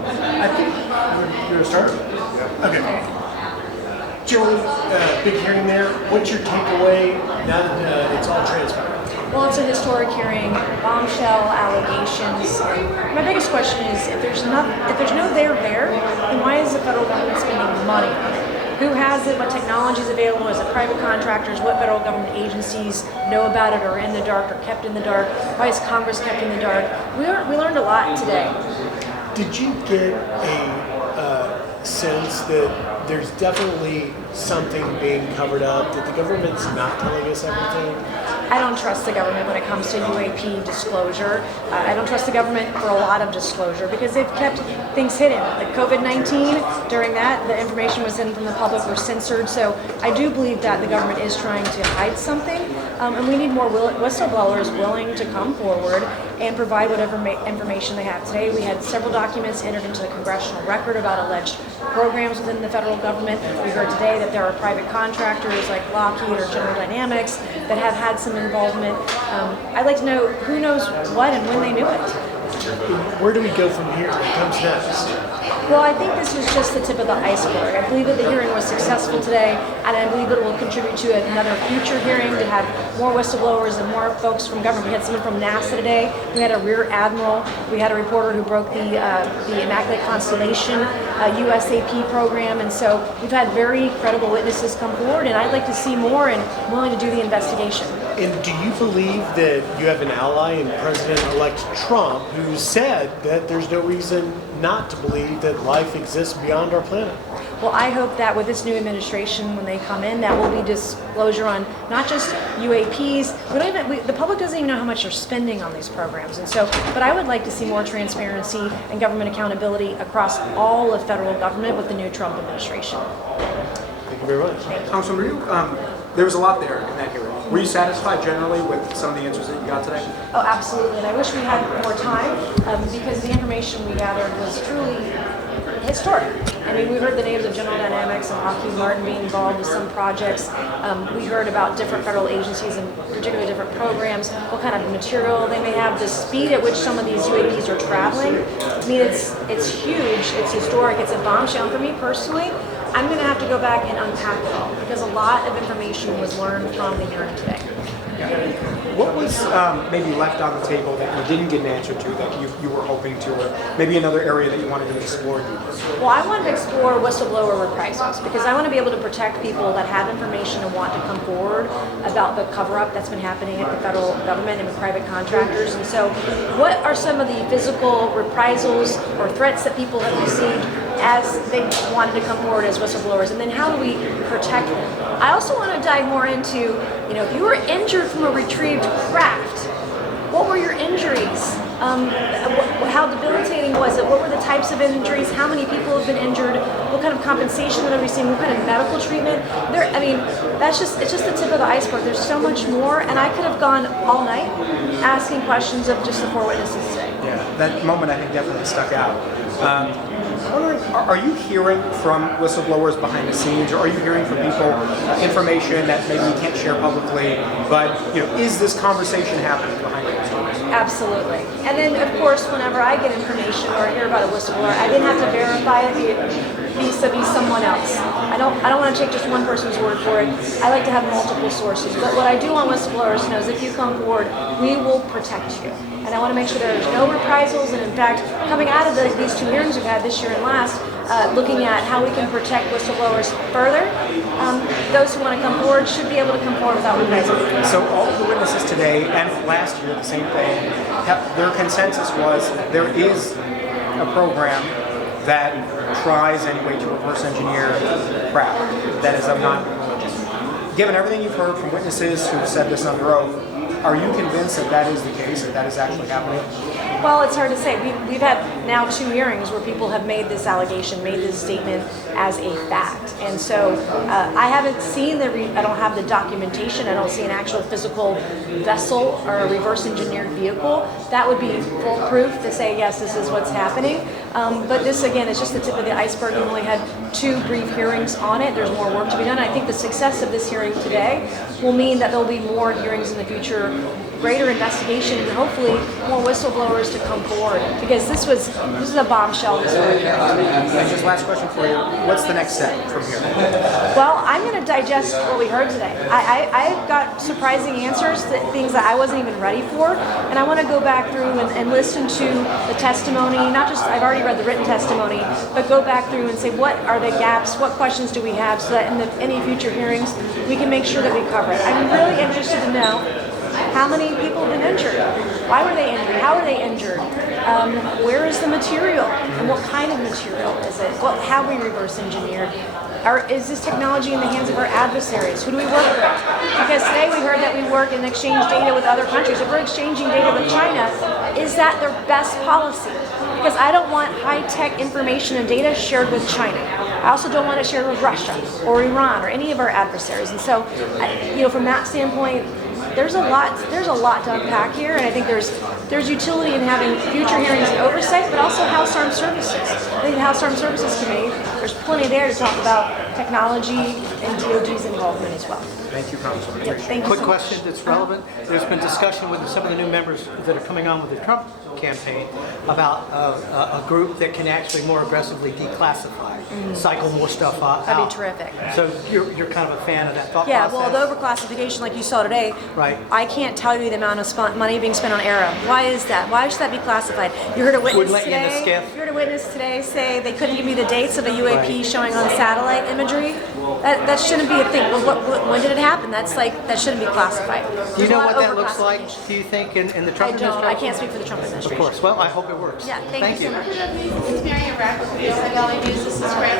I think you're going to start? Okay. Joey, big hearing there. What's your takeaway now that it's all transpired? Well, it's a historic hearing, bombshell allegations. My biggest question is, if there's no there, then why is the federal government spending money on it? Who has it? What technology is available? Is it private contractors? What federal government agencies know about it or are in the dark or kept in the dark? Why is Congress kept in the dark? We learned a lot today. Did you get a sense that there's definitely something being covered up, that the government's not telling us everything? I don't trust the government when it comes to UAP disclosure. I don't trust the government for a lot of disclosure because they've kept things hidden. Like COVID-19, during that, the information was hidden from the public or censored. So I do believe that the government is trying to hide something. And we need more whistleblowers willing to come forward and provide whatever information they have. Today we had several documents entered into the congressional record about alleged programs within the federal government. We heard today that there are private contractors like Lockheed or General Dynamics that have had some involvement. I'd like to know who knows what and when they knew it. Where do we go from here? What comes next? Well, I think this was just the tip of the iceberg. I believe that the hearing was successful today, and I believe it will contribute to another future hearing to have more whistleblowers and more folks from government. We had someone from NASA today. We had a Rear Admiral. We had a reporter who broke the Immaculate Constellation USAP program, and so we've had very credible witnesses come forward, and I'd like to see more and willing to do the investigation. And do you believe that you have an ally in President-elect Trump who said that there's no reason not to believe that life exists beyond our planet? Well, I hope that with this new administration, when they come in, that will be disclosure on not just UAPs. The public doesn't even know how much they're spending on these programs, and so. But I would like to see more transparency and government accountability across all of federal government with the new Trump administration. Thank you very much. Councilman, there was a lot there in that hearing. Were you satisfied generally with some of the answers that you got today? Oh, absolutely, and I wish we had more time because the information we gathered was truly historic. I mean, we heard the names of General Dynamics and Lockheed Martin being involved with some projects. We heard about different federal agencies and particularly different programs, what kind of material they may have, the speed at which some of these UAPs are traveling. I mean, it's huge, it's historic, it's a bombshell. And for me personally, I'm going to have to go back and unpack it all because a lot of information was learned from the hearing today. What was maybe left on the table that you didn't get an answer to that you were hoping to, or maybe another area that you wanted to explore deeper? Well, I wanted to explore whistleblower reprisals because I want to be able to protect people that have information and want to come forward about the cover-up that's been happening at the federal government and with private contractors. And so what are some of the physical reprisals or threats that people have received as they wanted to come forward as whistleblowers, and then how do we protect them? I also want to dive more into, if you were injured from a retrieved craft, what were your injuries? How debilitating was it? What were the types of injuries? How many people have been injured? What kind of compensation are they receiving? What kind of medical treatment? It's just the tip of the iceberg. There's so much more, and I could have gone all night asking questions of just the four witnesses today. Yeah, that moment I think definitely stuck out. I'm wondering, are you hearing from whistleblowers behind the scenes, or are you hearing from people information that maybe you can't share publicly, but is this conversation happening behind the scenes? Absolutely. And then, of course, whenever I get information or hear about a whistleblower, I didn't have to verify it vis-a-vis someone else. I don't want to take just one person's word for it. I like to have multiple sources. But what I do want whistleblowers to know is if you come forward, we will protect you. And I want to make sure there's no reprisals. And in fact, coming out of these two hearings we've had this year and last, looking at how we can protect whistleblowers further, those who want to come forward should be able to come forward without reprisal. So all of the witnesses today and last year, the same thing, their consensus was there is a program that tries anyway to reverse engineer craft that is of non-religion. Given everything you've heard from witnesses who have said this under oath, are you convinced that that is the case, that is actually happening? Well, it's hard to say. We've had now 2 hearings where people have made this allegation, made this statement as a fact. And so I haven't seen I don't have the documentation. I don't see an actual physical vessel or a reverse engineered vehicle. That would be full proof to say, yes, this is what's happening. But this, again, is just the tip of the iceberg. We've only had 2 brief hearings on it. There's more work to be done. I think the success of this hearing today will mean that there'll be more hearings in the future greater investigation and hopefully more whistleblowers to come forward, because this is a bombshell. And just last question for you, what's the next step from here? Well, I'm going to digest what we heard today. I've got surprising answers to things that I wasn't even ready for, and I want to go back through and listen to the testimony, not just, I've already read the written testimony, but go back through and say what are the gaps, what questions do we have, so that in any future hearings we can make sure that we cover it. I'm really interested to know how many people have been injured, why were they injured, how were they injured, where is the material, and what kind of material is it, how we reverse engineered. Is this technology in the hands of our adversaries? Who do we work with? Because today we heard that we work and exchange data with other countries. If we're exchanging data with China, is that their best policy? Because I don't want high-tech information and data shared with China. I also don't want it shared with Russia or Iran or any of our adversaries. And so, from that standpoint, there's a lot to unpack here, and I think there's utility in having future hearings and oversight, but also House Armed Services. I think the House Armed Services Committee, there's plenty there to talk about technology and DOD's involvement as well. Thank you, Congressman. Yep, thank you Quick so much. question that's relevant. There's been discussion with some of the new members that are coming on with the Trump campaign about a group that can actually more aggressively declassify, cycle more stuff out. That'd be terrific. So you're kind of a fan of that thought Yeah, process? well, the overclassification, like you saw today, Right. I can't tell you the amount of money being spent on Aero. Why is that? Why should that be classified? You heard a witness Wouldn't let you in the today. skiff. You heard a witness today say they couldn't give me the dates of a UAP showing on satellite imagery. That shouldn't be a thing. Well, when did it happen? That shouldn't be classified. Do you There's a know lot what of that looks like, overclassification. do you think, in the I Trump don't. administration? I can't speak for the Trump Of administration. course. Well, I hope it works. Yeah, thank you so much. It's Mary Iraq with the Valley News. This is great.